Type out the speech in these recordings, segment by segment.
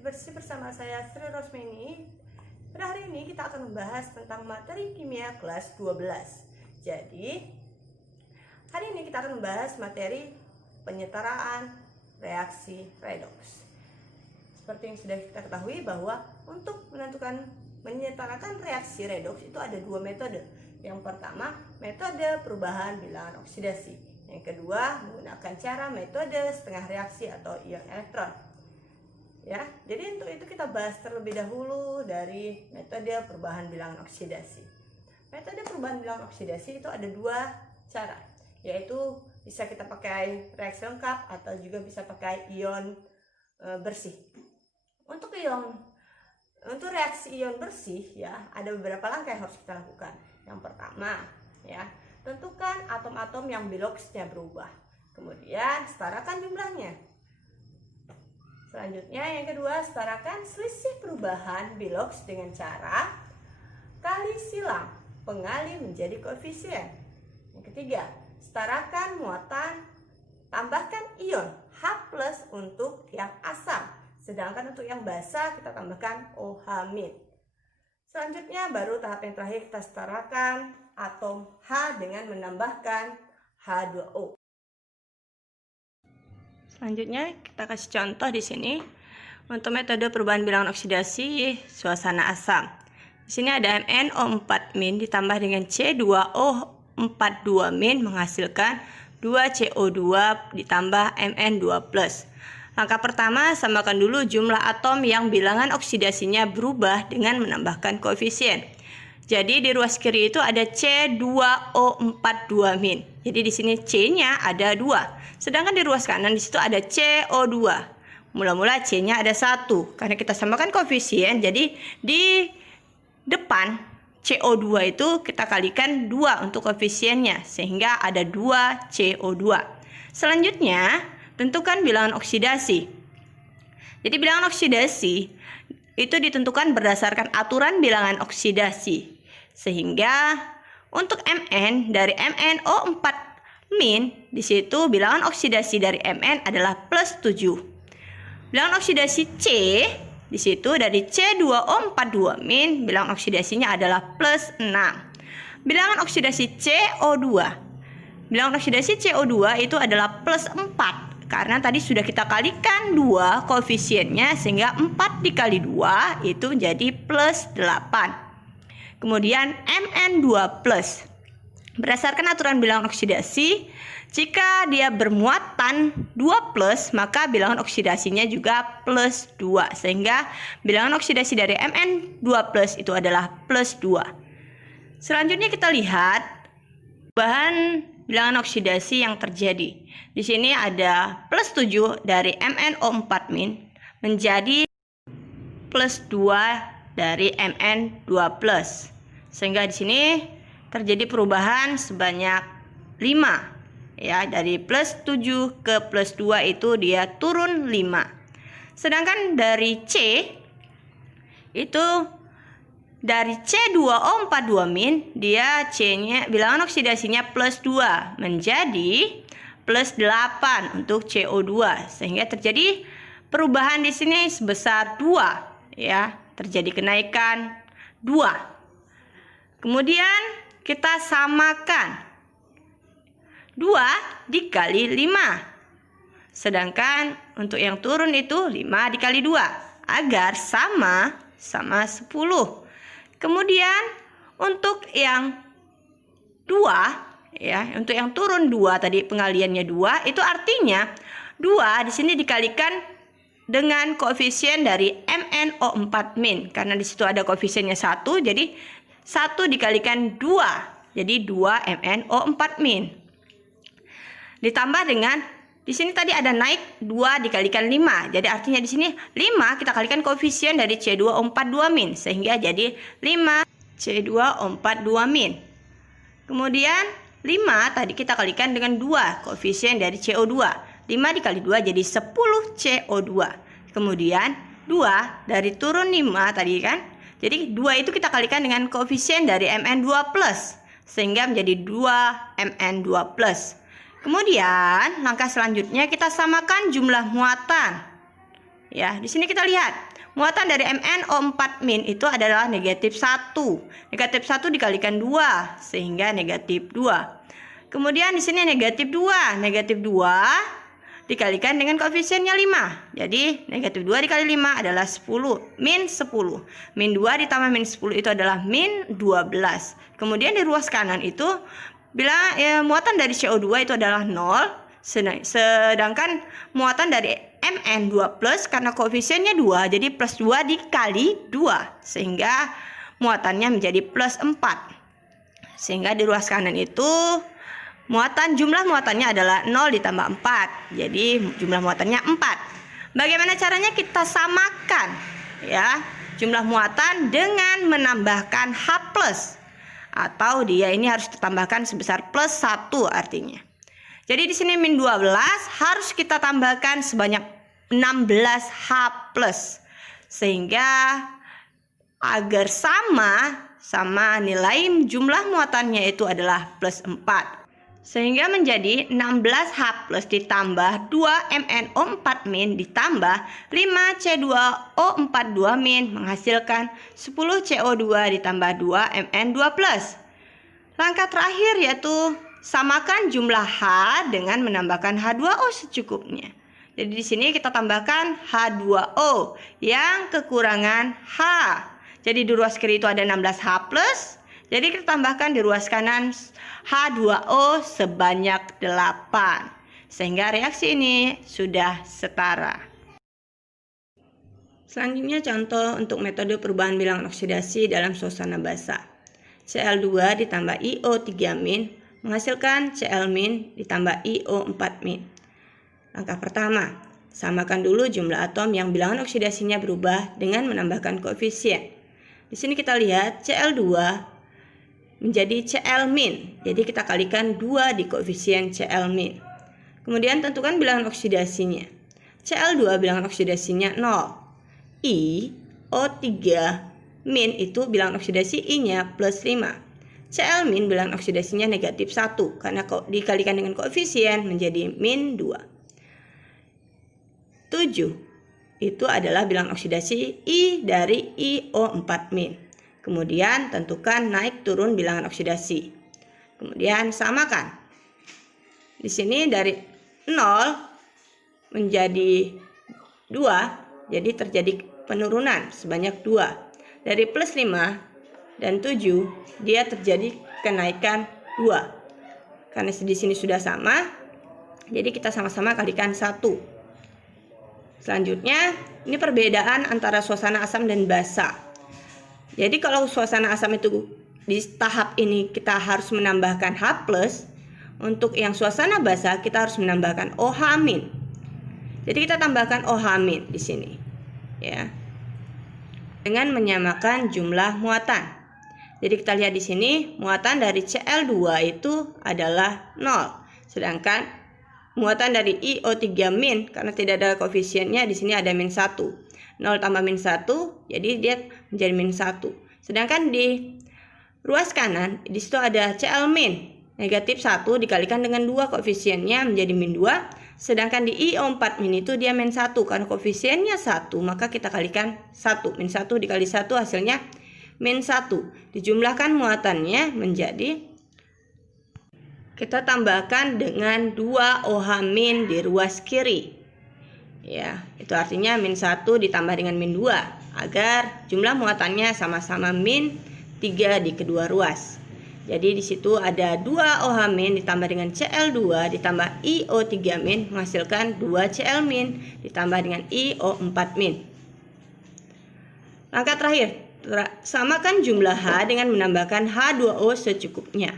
Bersih bersama saya Sri Rosmini. Pada hari ini kita akan membahas tentang materi kimia kelas 12. Jadi, hari ini kita akan membahas materi penyetaraan reaksi redoks. Seperti yang sudah kita ketahui bahwa untuk menentukan menyetarakan reaksi redoks itu ada dua metode. Yang pertama, metode perubahan bilangan oksidasi. Yang kedua, menggunakan cara metode setengah reaksi atau ion elektron. Ya, jadi untuk itu kita bahas terlebih dahulu dari metode perubahan bilangan oksidasi. Metode perubahan bilangan oksidasi itu ada dua cara, yaitu bisa kita pakai reaksi lengkap atau juga bisa pakai ion bersih. Untuk reaksi ion bersih ya, ada beberapa langkah yang harus kita lakukan. Yang pertama ya, tentukan atom-atom yang biloxnya berubah. Kemudian setarakan jumlahnya. Selanjutnya yang kedua, setarakan selisih perubahan bilox dengan cara kali silang pengali menjadi koefisien. Yang ketiga, setarakan muatan, tambahkan ion H+ untuk yang asam, sedangkan untuk yang basa kita tambahkan OH-. Selanjutnya baru tahap yang terakhir, kita setarakan atom H dengan menambahkan H2O. Selanjutnya kita kasih contoh di sini untuk metode perubahan bilangan oksidasi suasana asam. Di sini ada MnO4- ditambah dengan C2O42- menghasilkan 2CO2 ditambah Mn2+. Langkah pertama, samakan dulu jumlah atom yang bilangan oksidasinya berubah dengan menambahkan koefisien. Jadi di ruas kiri itu ada C2O42-. Jadi di sini C-nya ada 2. Sedangkan di ruas kanan di situ ada CO2. Mula-mula C-nya ada 1. Karena kita samakan koefisien, jadi di depan CO2 itu kita kalikan 2 untuk koefisiennya, sehingga ada 2 CO2. Selanjutnya, tentukan bilangan oksidasi. Jadi bilangan oksidasi itu ditentukan berdasarkan aturan bilangan oksidasi. Sehingga untuk Mn dari MnO4- di situ bilangan oksidasi dari Mn adalah +7. Bilangan oksidasi C di situ dari C2O42- bilangan oksidasinya adalah +6. Bilangan oksidasi CO2. Bilangan oksidasi CO2 itu adalah +4. Karena tadi sudah kita kalikan 2 koefisiennya, sehingga 4 dikali 2 itu menjadi +8. Kemudian Mn2+. Berdasarkan aturan bilangan oksidasi, jika dia bermuatan 2+, maka bilangan oksidasinya juga +2. Sehingga bilangan oksidasi dari Mn2+ itu adalah +2. Selanjutnya kita lihat bahan bilangan oksidasi yang terjadi. Di sini ada +7 dari MnO4- menjadi +2 dari Mn2+. Sehingga di sini terjadi perubahan sebanyak 5. Ya, dari +7 ke +2 itu dia turun 5. Sedangkan dari C itu dari C2O42- dia C-nya bilangan oksidasinya +2 menjadi +8 untuk CO2, sehingga terjadi perubahan di sini sebesar 2 ya, terjadi kenaikan 2. Kemudian kita samakan 2 dikali 5. Sedangkan untuk yang turun itu 5 dikali 2 agar sama 10. Kemudian untuk yang 2 ya, untuk yang turun 2 tadi pengaliannya 2, itu artinya 2 di sini dikalikan dengan koefisien dari MnO4- karena di situ ada koefisiennya 1, jadi 1 dikalikan 2, jadi 2 MnO4-. Ditambah dengan di sini tadi ada naik 2 dikalikan 5. Jadi artinya di sini 5 kita kalikan koefisien dari C2O42-, sehingga jadi 5 C2O42-. Kemudian 5 tadi kita kalikan dengan 2 koefisien dari CO2. 5 dikali 2 jadi 10 CO2. Kemudian 2 dari turun 5 tadi kan. Jadi 2 itu kita kalikan dengan koefisien dari Mn2+, sehingga menjadi 2 Mn2+. Kemudian langkah selanjutnya kita samakan jumlah muatan. Ya, di sini kita lihat muatan dari MnO4- itu adalah negatif 1. Negatif 1 dikalikan 2 sehingga negatif 2. Kemudian di sini negatif 2. Negatif 2 dikalikan dengan koefisiennya 5. Jadi negatif 2 dikali 5 adalah 10. Min 10. Min 2 ditambah min 10 itu adalah min 12. Kemudian di ruas kanan itu bila muatan dari CO2 itu adalah 0. Sedangkan muatan dari Mn2 plus karena koefisiennya 2. Jadi plus 2 dikali 2. Sehingga muatannya menjadi plus 4. Sehingga di ruas kanan itu jumlah muatannya adalah 0 ditambah 4. Jadi jumlah muatannya 4. Bagaimana caranya kita samakan ya jumlah muatan dengan menambahkan H+. Atau dia ini harus ditambahkan sebesar plus 1 artinya. Jadi di sini min 12 harus kita tambahkan sebanyak 16 H+. Sehingga agar sama nilai jumlah muatannya itu adalah plus 4. Sehingga menjadi 16H+ ditambah 2MnO4- ditambah 5C2O42- menghasilkan 10CO2 ditambah 2Mn2+. Langkah terakhir yaitu samakan jumlah H dengan menambahkan H2O secukupnya. Jadi di sini kita tambahkan H2O yang kekurangan H. Jadi di ruas kiri itu ada 16H+. Jadi kita tambahkan di ruas kanan H2O sebanyak 8. Sehingga reaksi ini sudah setara. Selanjutnya contoh untuk metode perubahan bilangan oksidasi dalam suasana basah. Cl2 ditambah IO3- menghasilkan Cl- ditambah IO4-. Langkah pertama, samakan dulu jumlah atom yang bilangan oksidasinya berubah dengan menambahkan koefisien. Di sini kita lihat Cl2 menjadi Cl-. Jadi kita kalikan 2 di koefisien Cl-. Kemudian tentukan bilangan oksidasinya. Cl2 bilangan oksidasinya 0. IO3- itu bilangan oksidasi I-nya plus 5. Cl- bilangan oksidasinya negatif 1 karena dikalikan dengan koefisien menjadi min 2. 7 itu adalah bilangan oksidasi I dari IO4-. Kemudian tentukan naik turun bilangan oksidasi. Kemudian samakan. Di sini dari 0 menjadi 2, jadi terjadi penurunan sebanyak 2. Dari plus 5 dan 7, dia terjadi kenaikan 2. Karena di sini sudah sama, jadi kita sama-sama kalikan 1. Selanjutnya, ini perbedaan antara suasana asam dan basah. Jadi kalau suasana asam itu di tahap ini kita harus menambahkan H+, untuk yang suasana basah kita harus menambahkan OH-. Jadi kita tambahkan OH- di sini. Ya. Dengan menyamakan jumlah muatan. Jadi kita lihat di sini muatan dari Cl2 itu adalah 0. Sedangkan muatan dari IO3- karena tidak ada koefisiennya di sini ada min 1. 0 tambah min 1, jadi dia menjadi min 1. Sedangkan di ruas kanan, di situ ada Cl-, negatif 1 dikalikan dengan 2 koefisiennya menjadi min 2. Sedangkan di IO4- itu dia min 1, karena koefisiennya 1, maka kita kalikan 1. Min 1 dikali 1 hasilnya min 1. Dijumlahkan muatannya menjadi, kita tambahkan dengan 2 OH- di ruas kiri. Ya, itu artinya min 1 ditambah dengan min 2 agar jumlah muatannya sama-sama min 3 di kedua ruas. Jadi di situ ada 2 OH- ditambah dengan Cl2 ditambah IO3- menghasilkan 2 Cl- ditambah dengan IO4-. Langkah terakhir, samakan jumlah H dengan menambahkan H2O secukupnya.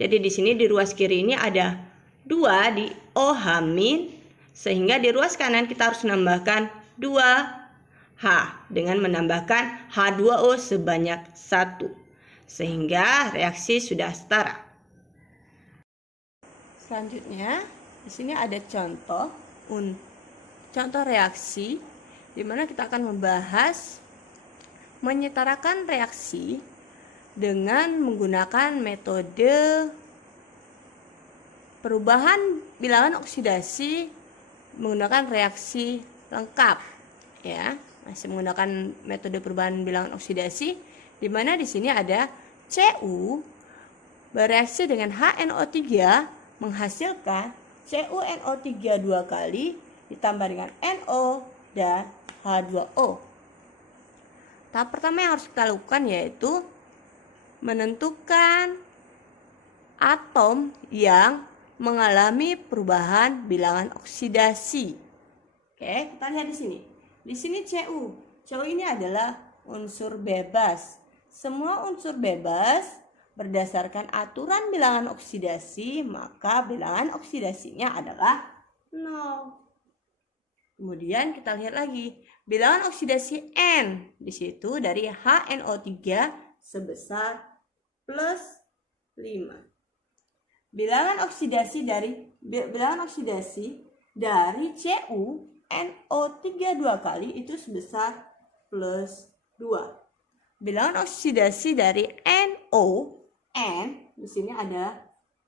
Jadi di sini di ruas kiri ini ada 2 di OH-, sehingga di ruas kanan kita harus menambahkan 2H dengan menambahkan H2O sebanyak 1. Sehingga reaksi sudah setara. Selanjutnya, di sini ada contoh reaksi di mana kita akan membahas menyetarakan reaksi dengan menggunakan metode perubahan bilangan oksidasi menggunakan reaksi lengkap. ya, masih menggunakan metode perubahan bilangan oksidasi, di mana di sini ada Cu bereaksi dengan HNO3 menghasilkan CuNO3 dua kali ditambah dengan NO dan H2O. Tahap pertama yang harus kita lakukan yaitu menentukan atom yang mengalami perubahan bilangan oksidasi. Oke, kita lihat di sini. Di sini Cu. Cu ini adalah unsur bebas. Semua unsur bebas berdasarkan aturan bilangan oksidasi, maka bilangan oksidasinya adalah 0. Kemudian kita lihat lagi. Bilangan oksidasi N di situ dari HNO3 sebesar plus 5. Bilangan oksidasi dari CuNO3 dua kali itu sebesar plus 2. Bilangan oksidasi dari NO N di sini ada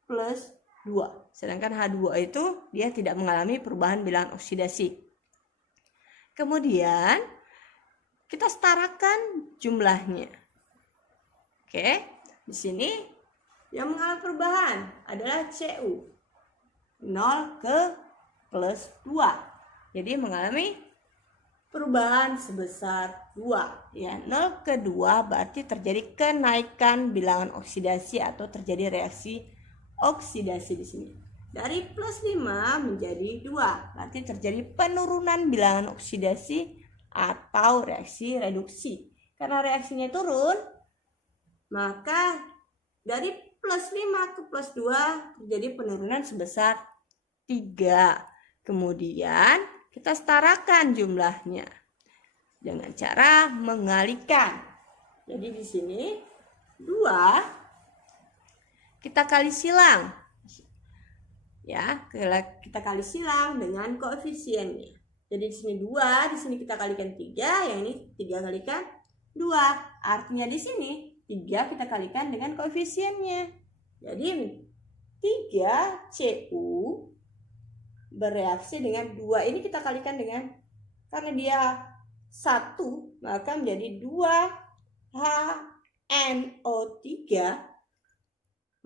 plus 2. Sedangkan H2O itu dia tidak mengalami perubahan bilangan oksidasi. Kemudian kita setarakan jumlahnya. Oke, di sini yang mengalami perubahan adalah Cu 0 ke plus 2. Jadi mengalami perubahan sebesar 2. Ya, 0 ke 2 berarti terjadi kenaikan bilangan oksidasi atau terjadi reaksi oksidasi di sini. Dari plus 5 menjadi 2, berarti terjadi penurunan bilangan oksidasi atau reaksi reduksi. Karena reaksinya turun, maka dari plus 5 ke plus 2 terjadi penurunan sebesar 3. Kemudian kita setarakan jumlahnya dengan cara mengalikan. Jadi di sini 2 kita kali silang. Ya, kita kali silang dengan koefisiennya. Jadi di sini 2, di sini kita kalikan 3, yang ini 3 kalikan 2. Artinya di sini 3 kita kalikan dengan koefisiennya. Jadi 3 Cu bereaksi dengan 2 ini kita kalikan dengan, karena dia 1 maka menjadi 2 HNO3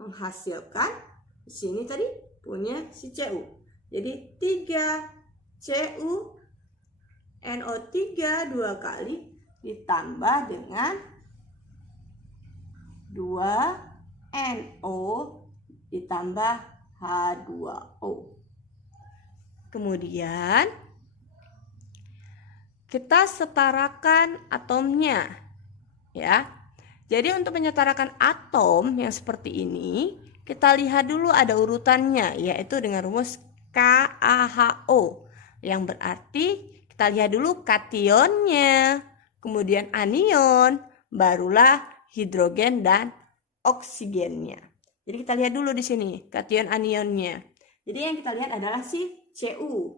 menghasilkan di sini tadi punya si Cu. Jadi 3 CuNO3 dua kali ditambah dengan 2 NO ditambah H2O. Kemudian kita setarakan atomnya, ya. Jadi untuk menyetarakan atom yang seperti ini, kita lihat dulu ada urutannya, yaitu dengan rumus KaHO, yang berarti kita lihat dulu kationnya, kemudian anion, barulah hidrogen dan oksigennya. Jadi kita lihat dulu di sini kation anionnya. Jadi yang kita lihat adalah si Cu.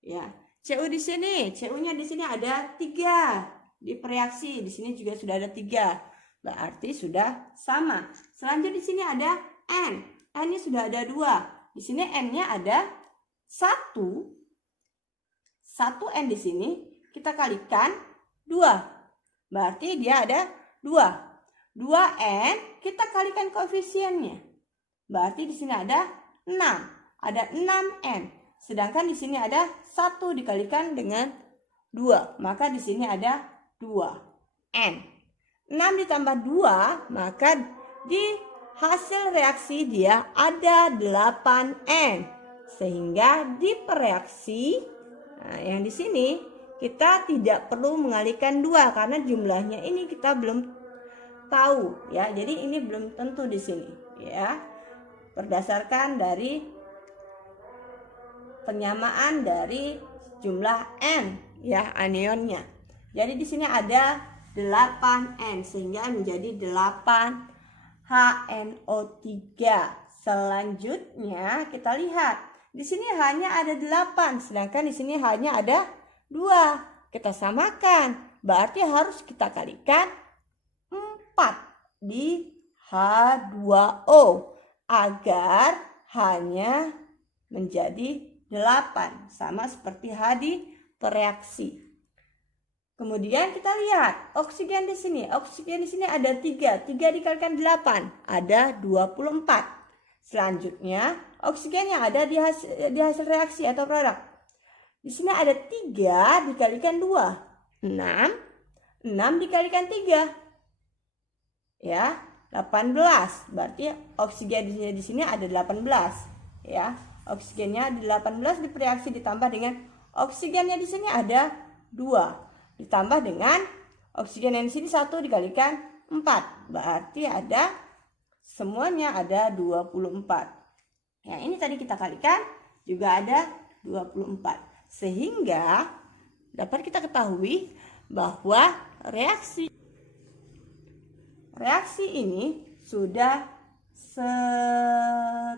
Ya, Cu di sini, Cu-nya di sini ada 3 di reaksi, di sini juga sudah ada 3. Berarti sudah sama. Selanjutnya di sini ada N. N-nya sudah ada 2. Di sini N-nya ada 1. 1 N di sini kita kalikan 2. Berarti dia ada 2. 2N kita kalikan koefisiennya. Berarti di sini ada 6. Ada 6N. Sedangkan di sini ada 1 dikalikan dengan 2. Maka di sini ada 2N. 6 ditambah 2, maka di hasil reaksi dia ada 8N. Sehingga di pereaksi, yang di sini kita tidak perlu mengalihkan 2 karena jumlahnya ini kita belum tahu, ya. Jadi ini belum tentu di sini, ya. Berdasarkan dari penyamaan dari jumlah N, ya, anionnya. Jadi di sini ada 8N sehingga menjadi 8 HNO3. Selanjutnya kita lihat di sini hanya ada 8, sedangkan di sini hanya ada 2. Kita samakan, berarti harus kita kalikan 4 di H2O agar hanya menjadi 8, sama seperti H di pereaksi. Kemudian kita lihat oksigen di sini. Oksigen di sini ada 3. 3 dikalikan 8 ada 24. Selanjutnya, oksigen yang ada di hasil reaksi atau produk. Di sini ada 3 dikalikan 2. 6. 6 dikalikan 3. Ya, 18. Berarti oksigen di sini ada 18. Ya, oksigennya ada 18 direaksi ditambah dengan oksigennya di sini ada 2. Ditambah dengan oksigen yang di sini 1 dikalikan 4. Berarti ada semuanya ada 24. Yang ini tadi kita kalikan juga ada 24. Sehingga dapat kita ketahui bahwa reaksi ini sudah setara.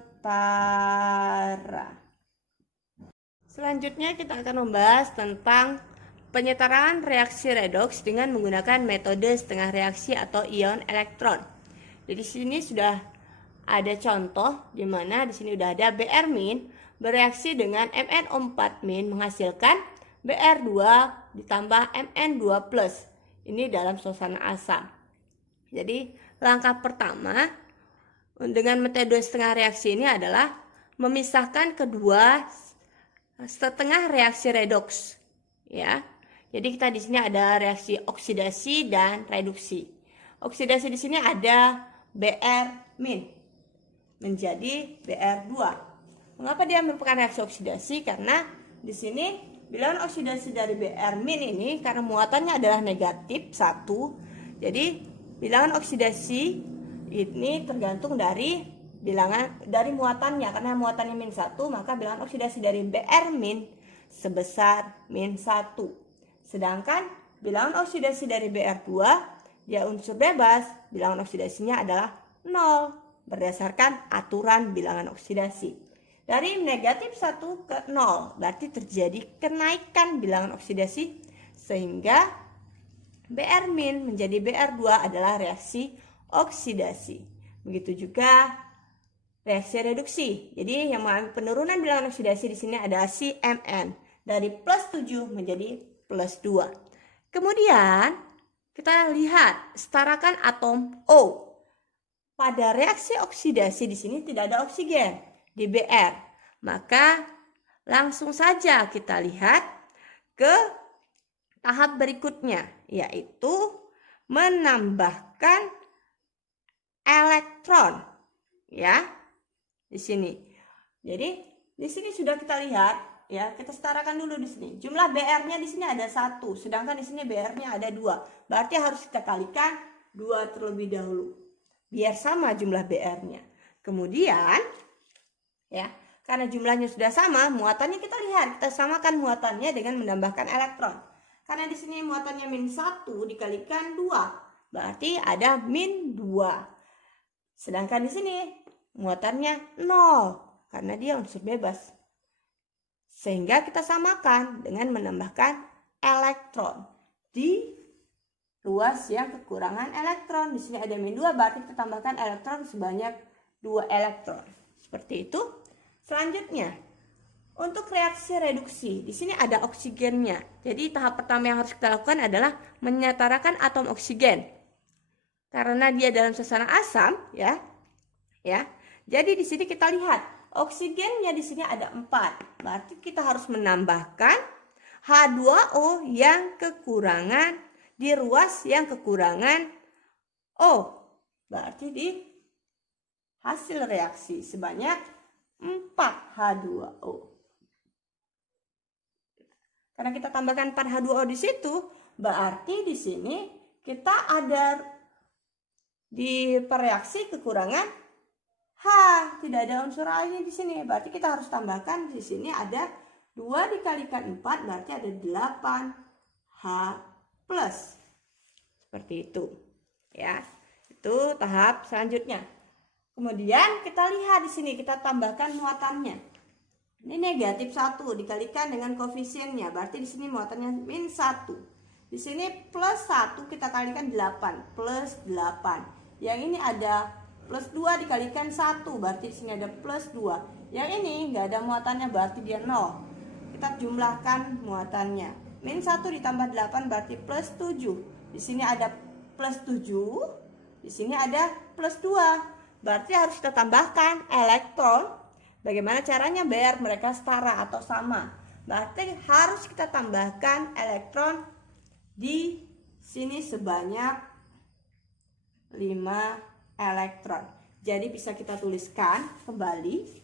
Selanjutnya kita akan membahas tentang penyetaraan reaksi redoks dengan menggunakan metode setengah reaksi atau ion elektron. Jadi di sini sudah ada contoh di mana di sini sudah ada Br- bereaksi dengan MnO4- menghasilkan Br2 ditambah Mn2+. Ini dalam suasana asam. Jadi langkah pertama dengan metode setengah reaksi ini adalah memisahkan kedua setengah reaksi redoks, ya. Jadi kita di sini ada reaksi oksidasi dan reduksi. Oksidasi di sini ada Br- menjadi Br2. Mengapa dia merupakan reaksi oksidasi? Karena di sini bilangan oksidasi dari Br- ini karena muatannya adalah negatif 1. Jadi bilangan oksidasi ini tergantung dari muatannya. Karena muatannya -1, maka bilangan oksidasi dari Br- sebesar -1. Sedangkan bilangan oksidasi dari Br2, dia unsur bebas, bilangan oksidasinya adalah 0 berdasarkan aturan bilangan oksidasi. Dari negatif 1 ke 0 berarti terjadi kenaikan bilangan oksidasi sehingga Br- menjadi Br2 adalah reaksi oksidasi. Begitu juga reaksi reduksi. Jadi yang mengalami penurunan bilangan oksidasi di sini adalah si Mn dari +7 menjadi +2. Kemudian kita lihat setarakan atom O. Pada reaksi oksidasi di sini tidak ada oksigen di Br. Maka langsung saja kita lihat ke tahap berikutnya, yaitu menambahkan elektron, ya, di sini. Jadi di sini sudah kita lihat. Ya, kita setarakan dulu di sini. Jumlah Br-nya di sini ada 1, sedangkan di sini Br-nya ada 2. Berarti harus kita kalikan 2 terlebih dahulu. Biar sama jumlah Br-nya. Kemudian, ya, karena jumlahnya sudah sama, muatannya kita lihat. Kita samakan muatannya dengan menambahkan elektron. Karena di sini muatannya -1 dikalikan 2. Berarti ada -2. Sedangkan di sini muatannya 0. Karena dia unsur bebas. Sehingga kita samakan dengan menambahkan elektron di ruas yang kekurangan elektron. Di sini ada -2, berarti kita tambahkan elektron sebanyak 2 elektron. Seperti itu. Selanjutnya, untuk reaksi reduksi, di sini ada oksigennya. Jadi tahap pertama yang harus kita lakukan adalah menyetarakan atom oksigen. Karena dia dalam suasana asam, ya. Jadi di sini kita lihat oksigennya di sini ada 4. Berarti kita harus menambahkan H2O yang kekurangan di ruas yang kekurangan O. Berarti di hasil reaksi sebanyak 4 H2O. Karena kita tambahkan 4 H2O di situ, berarti di sini kita ada di reaksi kekurangan H, tidak ada unsur A-nya di sini. Berarti kita harus tambahkan di sini ada 2 dikalikan 4, berarti ada 8H+. Seperti itu. Ya. Itu tahap selanjutnya. Kemudian kita lihat di sini, kita tambahkan muatannya. Ini negatif 1 dikalikan dengan koefisiennya, berarti di sini muatannya -1. Di sini +1 kita kalikan 8, +8. Yang ini ada +2 dikalikan 1, berarti di sini ada +2. Yang ini nggak ada muatannya, berarti dia 0. Kita jumlahkan muatannya. Min 1 ditambah 8 berarti plus 7. Di sini ada plus 7. Di sini ada plus 2. Berarti harus kita tambahkan elektron. Bagaimana caranya biar mereka setara atau sama? Berarti harus kita tambahkan elektron di sini sebanyak 5 elektron. Jadi bisa kita tuliskan kembali.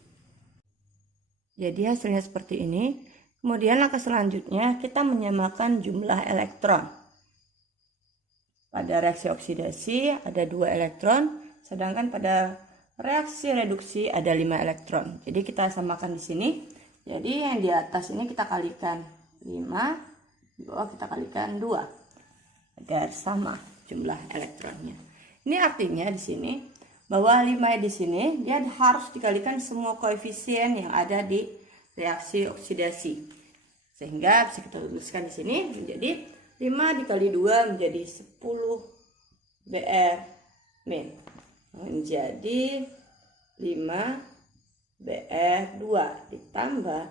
Jadi hasilnya seperti ini. Kemudian langkah selanjutnya kita menyamakan jumlah elektron. Pada reaksi oksidasi ada 2 elektron, sedangkan pada reaksi reduksi ada 5 elektron. Jadi kita samakan di sini. Jadi yang di atas ini kita kalikan 5, di bawah kita kalikan 2 agar sama jumlah elektronnya. Ini artinya di sini bahwa 5 di sini dia harus dikalikan semua koefisien yang ada di reaksi oksidasi. Sehingga bisa kita tuliskan di sini menjadi 5 dikali 2 menjadi 10 Br min. Menjadi 5 Br2 ditambah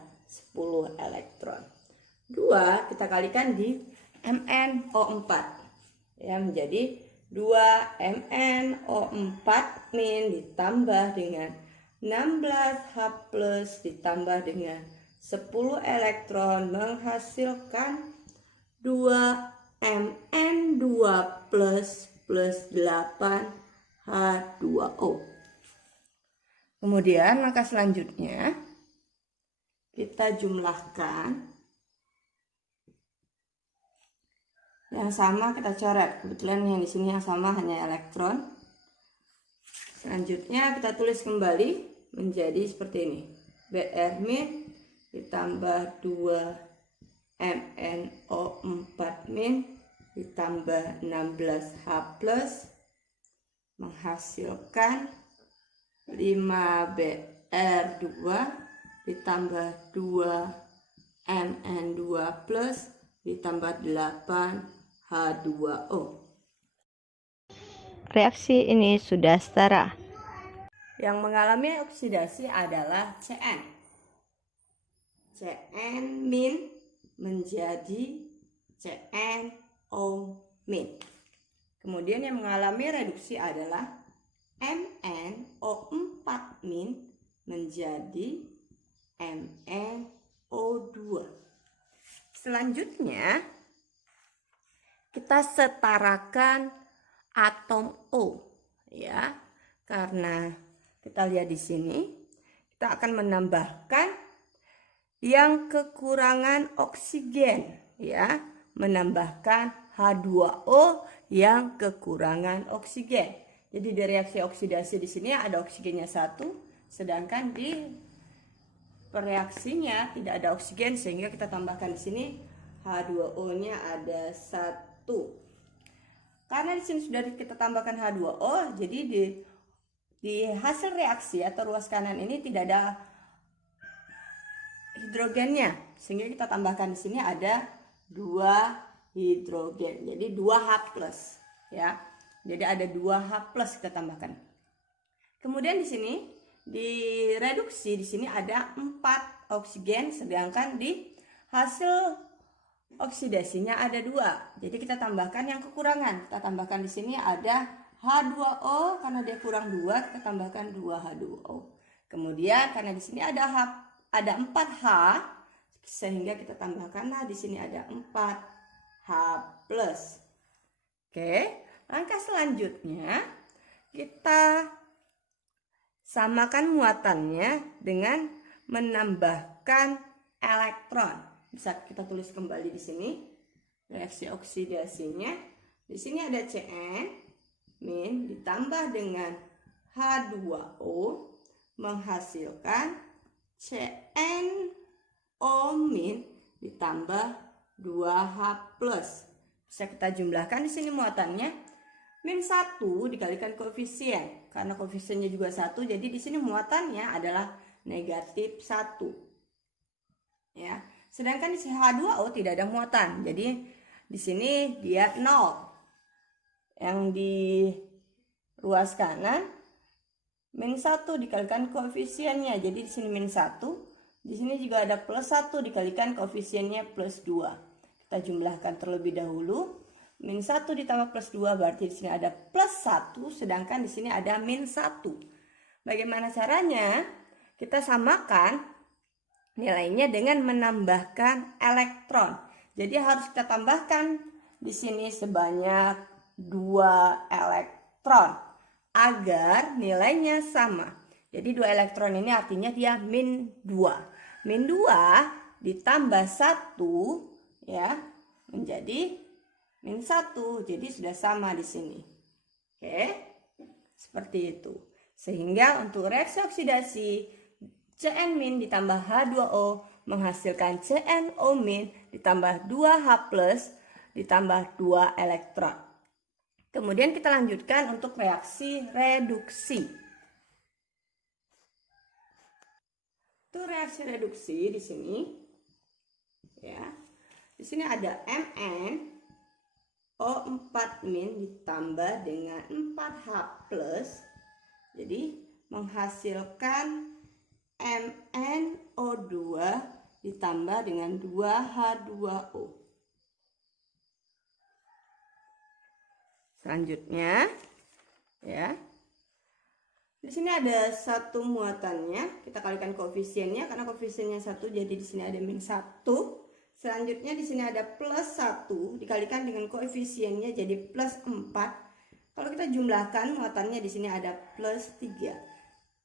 10 elektron. 2 kita kalikan di MnO4. Ya, menjadi 2 MnO4 min ditambah dengan 16 H plus ditambah dengan 10 elektron menghasilkan 2 Mn2 plus 8 H2O. Kemudian langkah selanjutnya kita jumlahkan. Yang sama kita coret. Kebetulan yang di sini yang sama hanya elektron. Selanjutnya kita tulis kembali menjadi seperti ini. Br min ditambah 2 MnO4 min ditambah 16 H plus menghasilkan 5 Br2 ditambah 2 Mn2 plus ditambah 8 H2O. Reaksi ini sudah setara. Yang mengalami oksidasi adalah Cn. Cn min menjadi CnO min. Kemudian yang mengalami reduksi adalah MnO4 min menjadi MnO2. Selanjutnya kita setarakan atom O, ya. Karena kita lihat di sini, kita akan menambahkan yang kekurangan oksigen, ya. Menambahkan H2O yang kekurangan oksigen. Jadi di reaksi oksidasi di sini ada oksigennya 1, sedangkan di reaksinya tidak ada oksigen sehingga kita tambahkan di sini H2O-nya ada 1. Karena di sini sudah kita tambahkan H2O, jadi di hasil reaksi atau ruas kanan ini tidak ada hidrogennya, sehingga kita tambahkan di sini ada 2 hidrogen. Jadi 2H+, ya. Jadi ada 2H+ kita tambahkan. Kemudian di sini di reduksi di sini ada 4 oksigen, sedangkan di hasil oksidasinya ada 2. Jadi kita tambahkan yang kekurangan. Kita tambahkan di sini ada H2O, karena dia kurang 2, kita tambahkan 2H2O. Kemudian karena di sini ada 4H, sehingga kita tambahkanlah di sini ada 4H+. Oke, langkah selanjutnya kita samakan muatannya dengan menambahkan elektron. Bisa kita tulis kembali di sini reaksi oksidasinya. Di sini ada Cn min ditambah dengan H2O menghasilkan CnO min ditambah 2H+. Bisa kita jumlahkan di sini muatannya. Min 1 dikalikan koefisien. Karena koefisiennya juga 1, jadi di sini muatannya adalah negatif 1. Ya. Sedangkan di H2O tidak ada muatan. Jadi di sini dia 0. Yang di ruas kanan min 1 dikalikan koefisiennya. Jadi di sini min 1. Di sini juga ada plus 1 dikalikan koefisiennya plus 2. Kita jumlahkan terlebih dahulu. Min 1 ditambah plus 2 berarti di sini ada plus 1, sedangkan di sini ada min 1. Bagaimana caranya? Kita samakan nilainya dengan menambahkan elektron. Jadi harus kita tambahkan di sini sebanyak 2 elektron agar nilainya sama. Jadi 2 elektron ini artinya dia min 2. Min 2 ditambah 1 ya menjadi min 1. Jadi sudah sama di sini. Oke. Seperti itu. Sehingga untuk reaksi oksidasi Cn- ditambah H2O menghasilkan CnO- ditambah 2H+ ditambah 2 elektron. Kemudian kita lanjutkan untuk reaksi reduksi. Untuk reaksi reduksi di sini ya. Di sini ada MnO4- ditambah dengan 4H+. Jadi menghasilkan MnO2 ditambah dengan 2H2O. Selanjutnya ya. Di sini ada satu muatannya, kita kalikan koefisiennya karena koefisiennya 1 jadi di sini ada min 1. Selanjutnya di sini ada plus 1 dikalikan dengan koefisiennya jadi plus 4. Kalau kita jumlahkan muatannya di sini ada plus 3.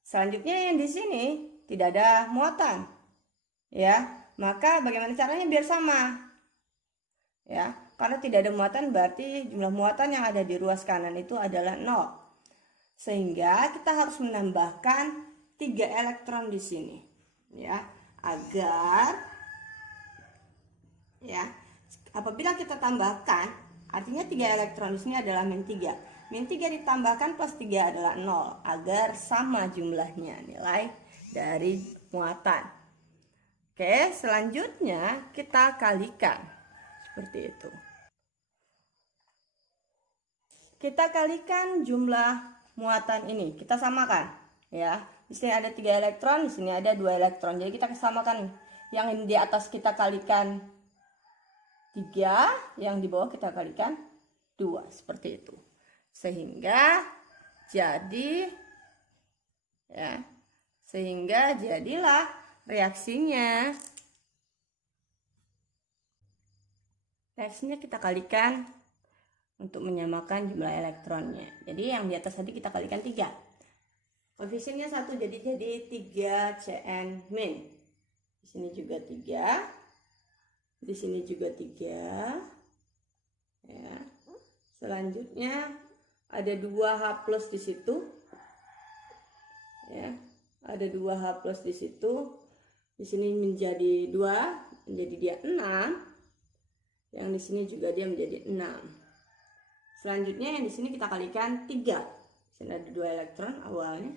Selanjutnya yang di sini tidak ada muatan. Ya, maka bagaimana caranya biar sama? Ya, karena tidak ada muatan berarti jumlah muatan yang ada di ruas kanan itu adalah 0. Sehingga kita harus menambahkan 3 elektron di sini. Ya, agar ya, apabila kita tambahkan artinya 3 elektron di sini adalah min 3. Min 3 ditambahkan plus 3 adalah 0 agar sama jumlahnya nilai dari muatan. Oke, selanjutnya kita kalikan. Seperti itu. Kita kalikan jumlah muatan ini. Kita samakan ya. Di sini ada 3 elektron, di sini ada 2 elektron. Jadi kita samakan yang di atas kita kalikan 3, yang di bawah kita kalikan 2, seperti itu. Sehingga jadi ya, sehingga jadilah reaksinya. Reaksinya kita kalikan untuk menyamakan jumlah elektronnya. Jadi yang di atas tadi kita kalikan 3. Koefisiennya 1 jadi 3 Cn-. Di sini juga 3. Di sini juga 3. Ya. Selanjutnya ada 2H+ di situ. Ya. Ada 2H+ di situ. Di sini menjadi 2, menjadi dia 6. Yang di sini juga dia menjadi 6. Selanjutnya yang di sini kita kalikan 3. Di sini ada 2 elektron awalnya.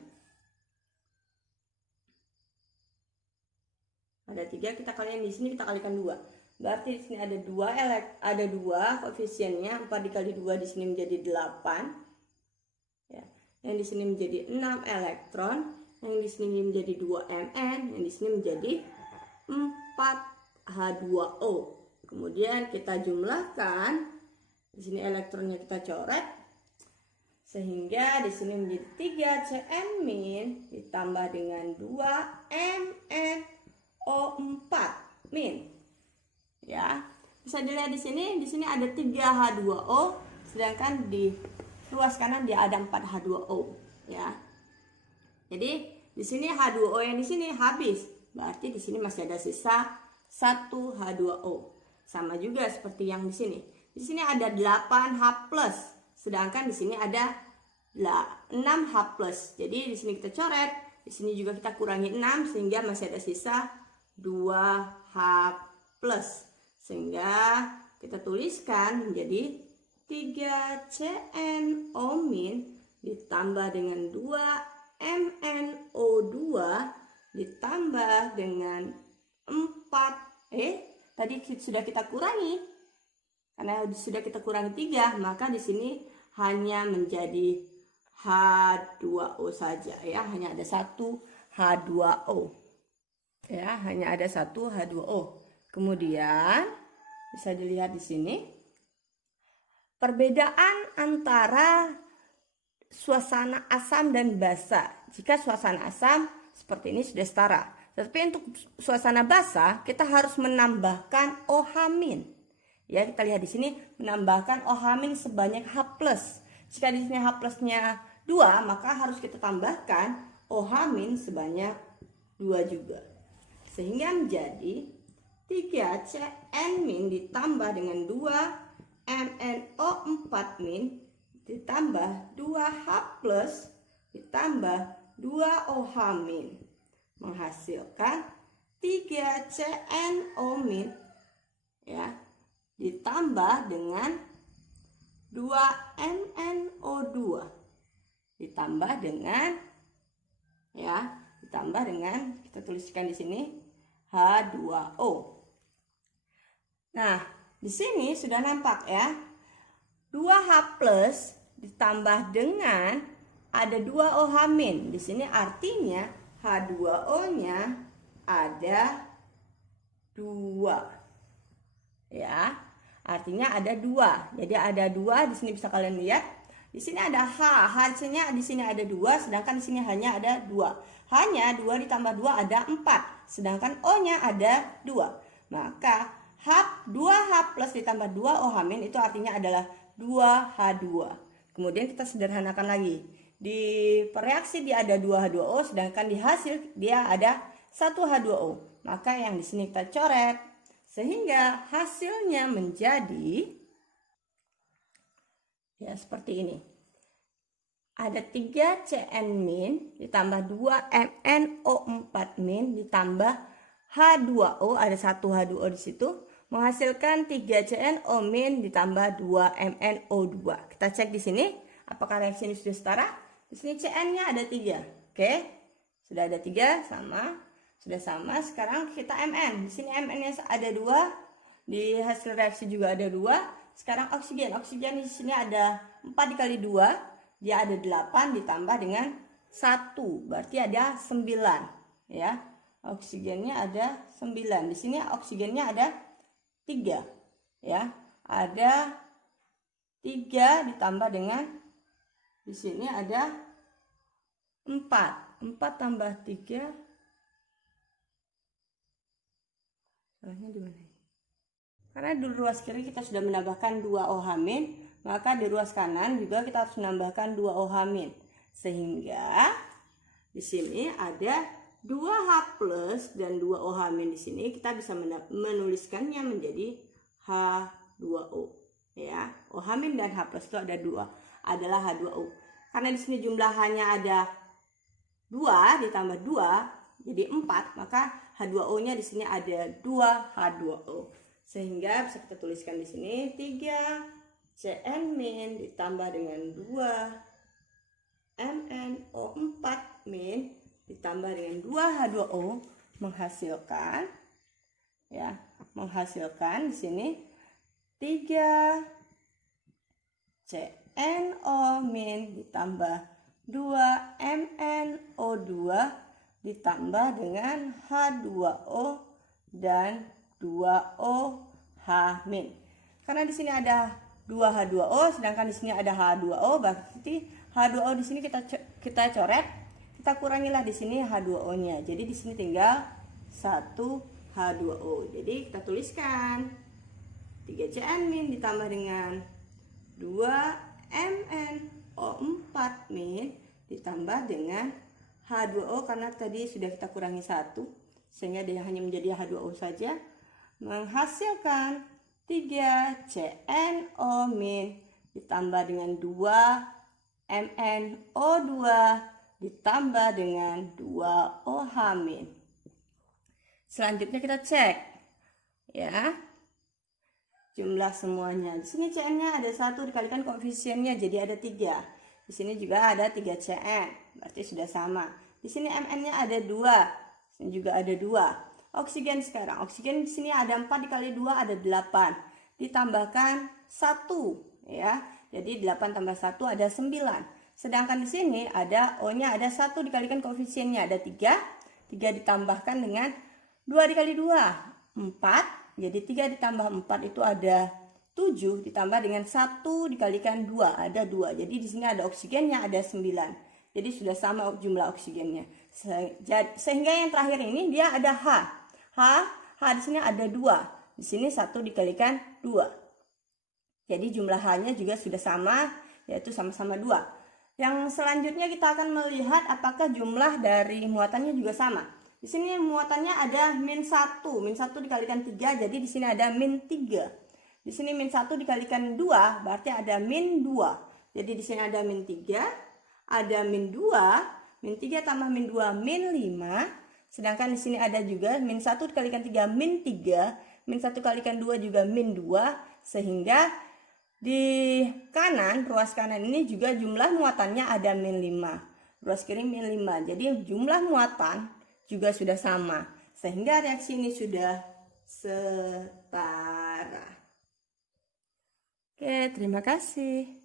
Ada 3, kita kalikan di sini kita kalikan 2. Berarti di sini ada 2 koefisiennya, 4 dikali 2 di sini menjadi 8. Ya. Yang di sini menjadi 6 elektron, yang di sini menjadi 2 Mn, yang di sini menjadi 4 H2O. Kemudian kita jumlahkan, di sini elektronnya kita coret, sehingga di sini menjadi 3 Cn- ditambah dengan 2 MnO4-. Ya, bisa dilihat di sini ada 3 H2O, sedangkan di ruas kanan dia ada 4 H2O. Ya, jadi di sini H2O yang di sini habis, berarti di sini masih ada sisa 1 H2O. Sama juga seperti yang di sini. Di sini ada 8H+, sedangkan di sini ada 6H+. Jadi di sini kita coret, di sini juga kita kurangi 6 sehingga masih ada sisa 2H+. Sehingga kita tuliskan menjadi 3 CnO- ditambah dengan 2 MnO2 ditambah dengan 4 tadi sudah kita kurangi. Karena sudah kita kurangi 3, maka di sini hanya menjadi H2O saja ya, hanya ada 1 H2O. Ya, hanya ada 1 H2O. Kemudian Bisa dilihat di sini. Perbedaan antara suasana asam dan basa. Jika suasana asam seperti ini sudah setara. Tetapi untuk suasana basa kita harus menambahkan OH-. Ya, kita lihat di sini menambahkan OH- sebanyak H+. Jika di sini H+-nya 2, maka harus kita tambahkan OH- sebanyak 2 juga. Sehingga menjadi 3CN- ditambah dengan 2 MnO4- ditambah 2H+ ditambah 2OH- menghasilkan 3CNO- ya, ditambah dengan 2MnO2 ditambah dengan, ya, ditambah dengan, kita tuliskan di sini H2O. Nah, di sini sudah nampak ya, 2H+ ditambah dengan ada 2OH-. Di sini artinya H2O-nya ada 2. Ya, artinya ada 2. Jadi ada 2 di sini, bisa kalian lihat. Di sini ada H-nya di sini ada 2, sedangkan di sini hanya ada 2. Hanya 2 ditambah 2 ada 4, sedangkan O-nya ada 2. Maka 2H+ ditambah 2OH- itu artinya adalah 2H2. Kemudian kita sederhanakan lagi. Di pereaksi dia ada 2H2O, sedangkan di hasil dia ada 1H2O. Maka yang di sini kita coret. Sehingga hasilnya menjadi, ya, seperti ini. Ada 3CN- ditambah 2MnO4- ditambah H2O, ada 1H2O di situ, menghasilkan 3CNO- ditambah 2MnO2. Kita cek di sini apakah reaksi ini sudah setara. Di sini CN-nya ada 3. Oke. Sudah ada 3, sama. Sudah sama. Sekarang kita Mn. Di sini Mn-nya ada 2. Di hasil reaksi juga ada 2. Sekarang oksigen. Oksigen di sini ada 4 dikali 2. Dia ada 8 ditambah dengan 1. Berarti ada 9. Ya. Oksigennya ada 9. Di sini oksigennya ada 3. Ya. Ada 3 ditambah dengan, di sini ada 4. 4 tambah 3. Salahnya di mana? Karena di ruas kiri kita sudah menambahkan 2 OH-, maka di ruas kanan juga kita harus menambahkan 2 OH-. Sehingga di sini ada 2H+ dan 2 OH- di sini kita bisa menuliskannya menjadi H2O. Ya, OH- dan H+ itu ada 2, adalah H2O. Karena di sini jumlahannya ada 2 ditambah 2 jadi 4, maka H2O-nya di sini ada 2H2O. Sehingga bisa kita tuliskan di sini 3CN- ditambah dengan 2MnO4- ditambah dengan 2H2O menghasilkan, ya, menghasilkan di sini 3CNO- ditambah 2MnO2 ditambah dengan H2O dan 2OH-. Karena di sini ada 2H2O sedangkan di sini ada H2O, berarti H2O di sini kita coret, kita kurangilah di sini H2O-nya. Jadi di sini tinggal 1 H2O. Jadi kita tuliskan 3CN- ditambah dengan 2MnO4- ditambah dengan H2O, karena tadi sudah kita kurangi 1 sehingga dia hanya menjadi H2O saja, menghasilkan 3CNO- ditambah dengan 2MnO2 ditambah dengan 2OH-. Selanjutnya kita cek, ya, jumlah semuanya. Di sini CN-nya ada 1 dikalikan koefisiennya jadi ada 3. Di sini juga ada 3CN, berarti sudah sama. Di sini Mn-nya ada 2, di sini juga ada 2. Oksigen sekarang, oksigen di sini ada 4 dikali 2 ada 8. Ditambahkan 1, ya. Jadi 8 tambah 1 ada 9. Sedangkan di sini ada O-nya ada 1 dikalikan koefisiennya ada 3. 3 ditambahkan dengan 2 dikali 2, 4. Jadi 3 ditambah 4 itu ada 7 ditambah dengan 1 dikalikan 2 ada 2. Jadi di sini ada oksigennya ada 9. Jadi sudah sama jumlah oksigennya. Sehingga yang terakhir ini dia ada H. H di sini ada 2. Di sini 1 dikalikan 2. Jadi jumlah H-nya juga sudah sama, yaitu sama-sama 2. Yang selanjutnya kita akan melihat apakah jumlah dari muatannya juga sama. Di sini muatannya ada -1. -1 dikalikan 3, jadi di sini ada -3. Di sini -1 dikalikan 2, berarti ada -2. Jadi di sini ada -3. Ada -2, -3 tambah -2, -5. Sedangkan di sini ada juga -1 dikalikan 3, -3. -1 kalikan 2 juga -2. Sehingga di kanan, ruas kanan ini juga jumlah muatannya ada -5. Ruas kiri -5. Jadi jumlah muatan juga sudah sama. Sehingga reaksi ini sudah setara. Oke, terima kasih.